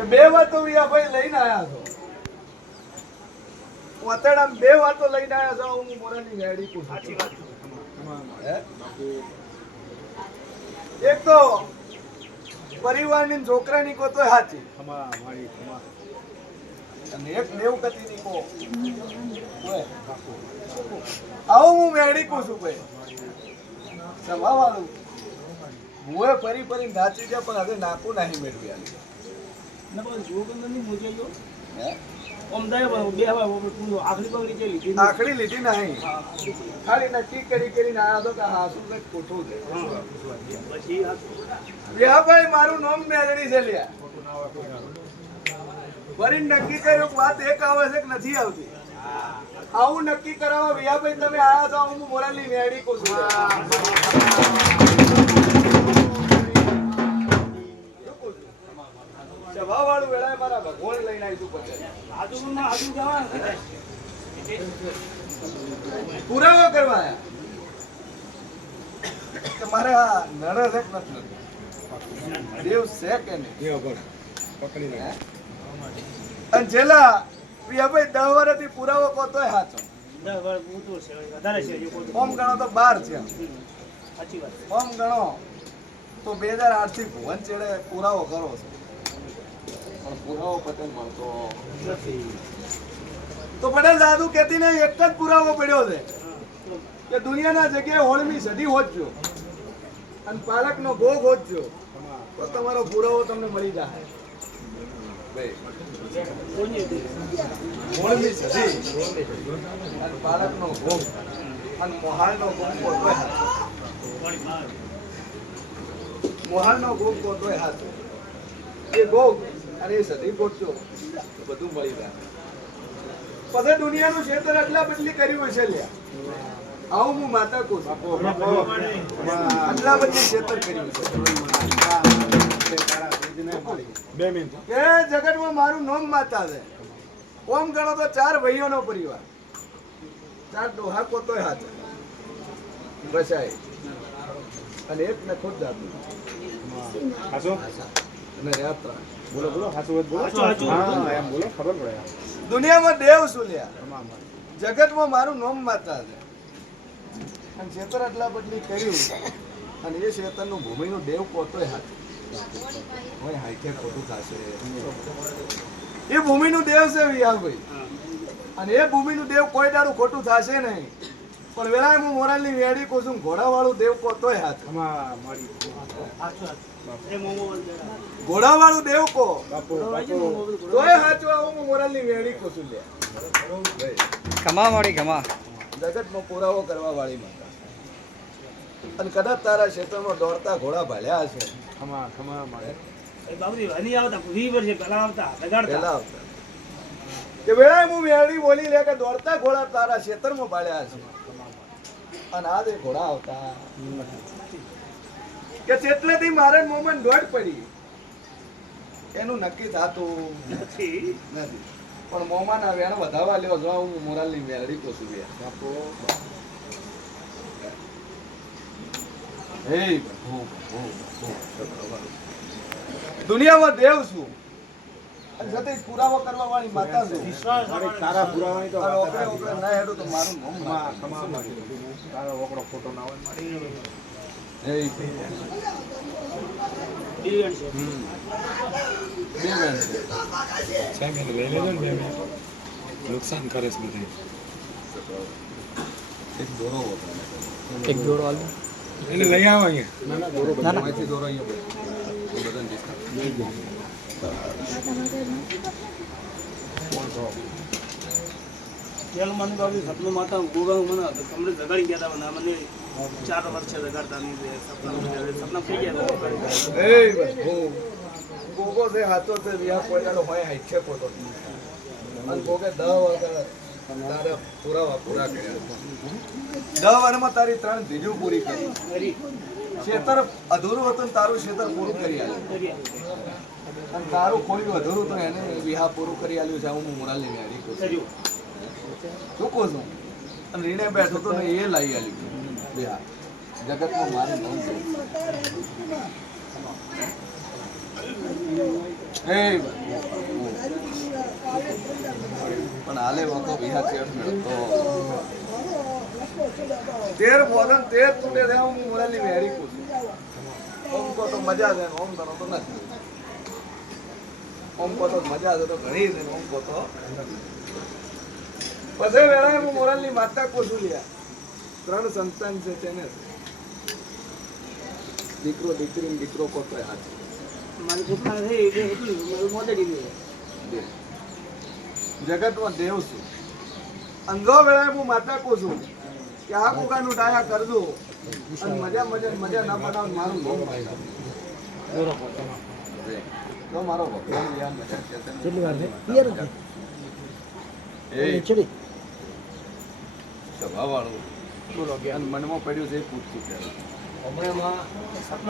કે બે વાતો વિયા ભાઈ લઈને આયા છો હું અત્યારે આમ બે વાતો લઈને આયા છો હું મોરાની ગાડી પૂછું સાચી વાત એક તો પરિવારની છોકરાની કો તો સાચી અને એક દેવકતીની કો આવો હું મેળી કહું છું ભાઈ સભા વાળું હું ફરી ફરી નાચી ગયા પણ હવે નાકું નહીં મેળવ્યા આખડી લીધી નહીં ખાલી નક્કી કરી કરીને આયા તો કે હા શું કઈ ખોટું છે ભાઈ મારું નામ મેળવી છે લ્યા ફરી નક્કી કર્યું વાત એક આવે છે કે નથી આવતી આવું નક્કી કરાવવા વિયાભાઈ તમે આયા છો હું મોરાલી મેળી કહું છું સભા વાળું વેળાએ મારા ભગવાન લઈને આવીશું પુરાવો કરવા તમારે આ નડે છે કે નથી દેવ છે કે નહીં અને છેલ્લા ભાઈ 10 વર્ષથી પુરાવો કોતોય સાચો ઓમ ગણો તો 12 છે ઓમ ગણો તો 2008 થી ભુવન ચેડે પુરાવો કરો છો પણ પુરાવો પટેલ મળતો તો પટેલ દાદુ કહેતી ને એક જ પુરાવો પડ્યો છે કે દુનિયાના જગ્યાએ હોળમી સદી હોજજો અને પાલકનો ભોગ હોજજો તો તમારો પુરાવો તમને મળી જાય હોળમી સદી અને પાલકનો ભોગ અને મોહાલનો ભોગ કોતોય મોહાલનો ભોગ કોતોય હાથ એ ભોગ અને એ સદી પહોંચજો તો બધું મળી જાય પછી દુનિયાનું ક્ષેત્ર આટલા બદલી કર્યું હશે લ્યા આવું હું માતા કહું આટલા બદલી ક્ષેત્ર કર્યું છે જગતમાં મારું નામ માતા છે ઓમ ગણો તો 4 ભાઈઓનો પરિવાર 4 ડોહા કોતોય હાથ બસાય અને એક ને ખુદ જાતું અને યાત્રા બોલો બોલો સાચું બોલો હા એમ બોલો ખબર પડે દુનિયામાં દેવ શું લ્યા જગતમાં મારું નામ માતા છે અને ક્ષેત્ર આટલા બદલી કર્યું અને એ ક્ષેત્રનું ભૂમિનું દેવ કોતોય હાથ હોય હાઈકે ખોટું થશે એ ભૂમિનું દેવ છે વિયાભાઈ અને એ ભૂમિનું દેવ કોઈ દાડું ખોટું થશે નહીં પણ વેલાય હું મોરાલની વેડી કહું છું ઘોડાવાળું દેવ કોતોય હાથ ઘોડાવાળું દેવ કો તોય હાચો આવું હું મોરાલની વેડી કહું છું લે કમા વાળી કમા જગતનો પુરાવો કરવા વાળી માતા અને કદાચ તારા ક્ષેત્રમાં દોડતા ઘોડા ભાલ્યા હશે કે વેળાએ હું વેડી બોલી લે કે દોડતા ઘોડા તારા ક્ષેત્રમાં ભાલ્યા હશે અને આ દે ઘોડા આવતા કે જેટલેથી મારે મોમન દોડ પડી એનું નક્કી થતું નથી પણ મોમાના વેણ વધારવા લેવો જો હું મોરાલની વેરડી કોસું દુનિયામાં દેવ છું અને જતે પુરાવો કરવા વાળી માતા છું તારા પુરાવાની તો ના હેડું તો મારું તારો ઓકડો ફોટો ના હોય નુકસાન કરે છે બધું એક દોરો આલો એને લઈ આવો અહીંયા ના ના અહીંથી દોરો અહીંયા બધાને તેલ મને બાબુ સપનું માતા ગોગા મને તમને જગાડી ગયા હતા મને 4 વર્ષે જગાડતા નહીં સપના થઈ ગયા ગોગો છે હાથો છે વિયા કોઈનો હોય હાઈકે પોતો અને ગોગે 10 વર્ષ તારા પુરાવા પૂરા કર્યા 10 વર્ષમાં તારી 3 ધીજુ પૂરી કરી ક્ષેત્ર અધૂરું હતું ને તારું ક્ષેત્ર પૂરું કરી આલ્યું અને તારું કોઈ અધૂરું તો એને વિહા પૂરું કરી આલ્યું છે હું મોરાલની મેળી કહું શું કહું છું અને રીણે બેઠો તો ને એ લાવી આલ્યું વિહા જગતમાં મારું નામ છે પણ હાલે વખો વિહા ચેડ મેળતો તેર બોલન તેર તૂટે દે હું મોરાલી વેરી કુ ઓમ કો તો મજા દે ઓમ તનો તો નથી ઓમ કો તો મજા દે તો ઘણી દે ઓમ કો તો પછી વેળાએ હું મોરાલની માતા કોશું લ્યા 3 સંતાન છે તેને દીકરો દીકરી દીકરો કોતો હાથ મારી પોતાને થઈ એટલે એટલું મારું મોદેડી ગયું જગતમાં દેવ છું અંધો વેળાએ હું માતા કોશું કે આ કુકાનું ડાયા કર દો અને મજા ના બનાવ મારું ગોમ તો મારો ભગવાન યાર મજા કે કેટલી વાર છે પિયર એ ચડી સ્વભાવ વાળું બોલો કે મનમાં પડ્યું છે એ પૂછતું ત્યારે હમણાં